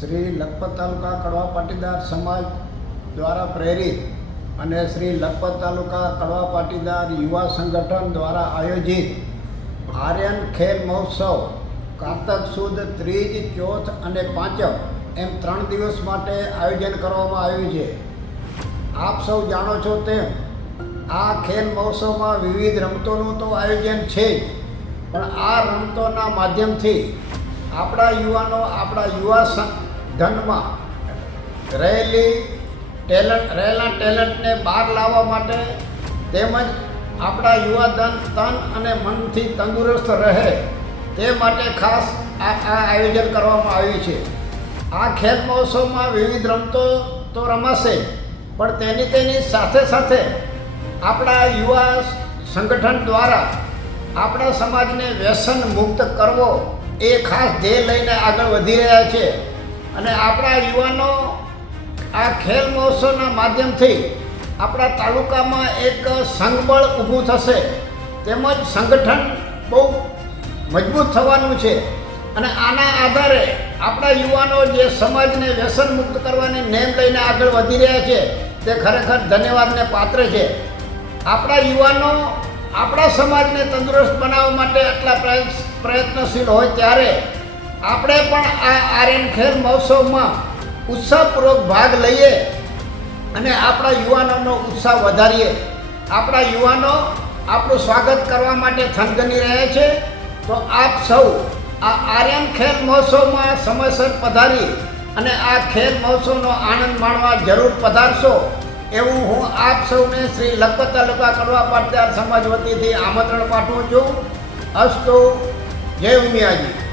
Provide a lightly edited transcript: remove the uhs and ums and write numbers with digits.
શ્રી લખપત તાલુકા કડવા પાટીદાર સમાજ દ્વારા પ્રેરિત અને શ્રી લખપત તાલુકા કડવા પાટીદાર યુવા સંગઠન દ્વારા આયોજિત આર્યન ખેલ મહોત્સવ કારતક સુદ ત્રીજ ચોથ અને પાંચમ એમ 3 દિવસ માટે આયોજન કરવામાં આવ્યું છે। આપ સૌ જાણો છો તેમ આ ખેલ મહોત્સવમાં વિવિધ રમતોનું તો આયોજન છે જ, પણ આ રમતોના માધ્યમથી આપણા યુવાનો આપણા યુવા ધનમાં રહેલા ટેલેન્ટને બહાર લાવવા માટે તેમજ આપણા યુવા ધન તન અને મનથી તંદુરસ્ત રહે તે માટે ખાસ આ આયોજન કરવામાં આવ્યું છે। આ ખેલ મહોત્સવમાં વિવિધ રમતો તો રમાશે, પણ તેની સાથે સાથે આપણા યુવા સંગઠન દ્વારા આપણા સમાજને વ્યસન મુક્ત કરવો એ ખાસ ધ્યેય લઈને આગળ વધી રહ્યા છે। અને આપણા યુવાનો આ ખેલ મહોત્સવના માધ્યમથી આપણા તાલુકામાં એક સંઘબળ ઊભું થશે, તેમજ સંગઠન બહુ મજબૂત થવાનું છે। અને આના આધારે આપણા યુવાનો જે સમાજને વ્યસન મુક્ત કરવાની નેમ લઈને આગળ વધી રહ્યા છે તે ખરેખર ધન્યવાદને પાત્ર છે। આપણા યુવાનો આપણા સમાજને તંદુરસ્ત બનાવવા માટે આટલા પ્રયત્નશીલ હોય ત્યારે આપણે પણ આ આર્યન ખેલ મહોત્સવમાં ઉત્સાહપૂર્વક ભાગ લઈએ અને આપણા યુવાનોનો ઉત્સાહ વધારીએ। આપણા યુવાનો આપણું સ્વાગત કરવા માટે થનગની રહે છે, તો આપ સૌ આ આર્યન ખેલ મહોત્સવમાં સમયસર પધારી અને આ ખેલ મહોત્સવનો આનંદ માણવા જરૂર પધારશો એવું હું આપ સૌને શ્રી લખપત તાલુકા કડવા પાટીદાર સમાજ વતીથી આમંત્રણ પાઠવું છું। અસ્તુ, જય ઉમિયાજી।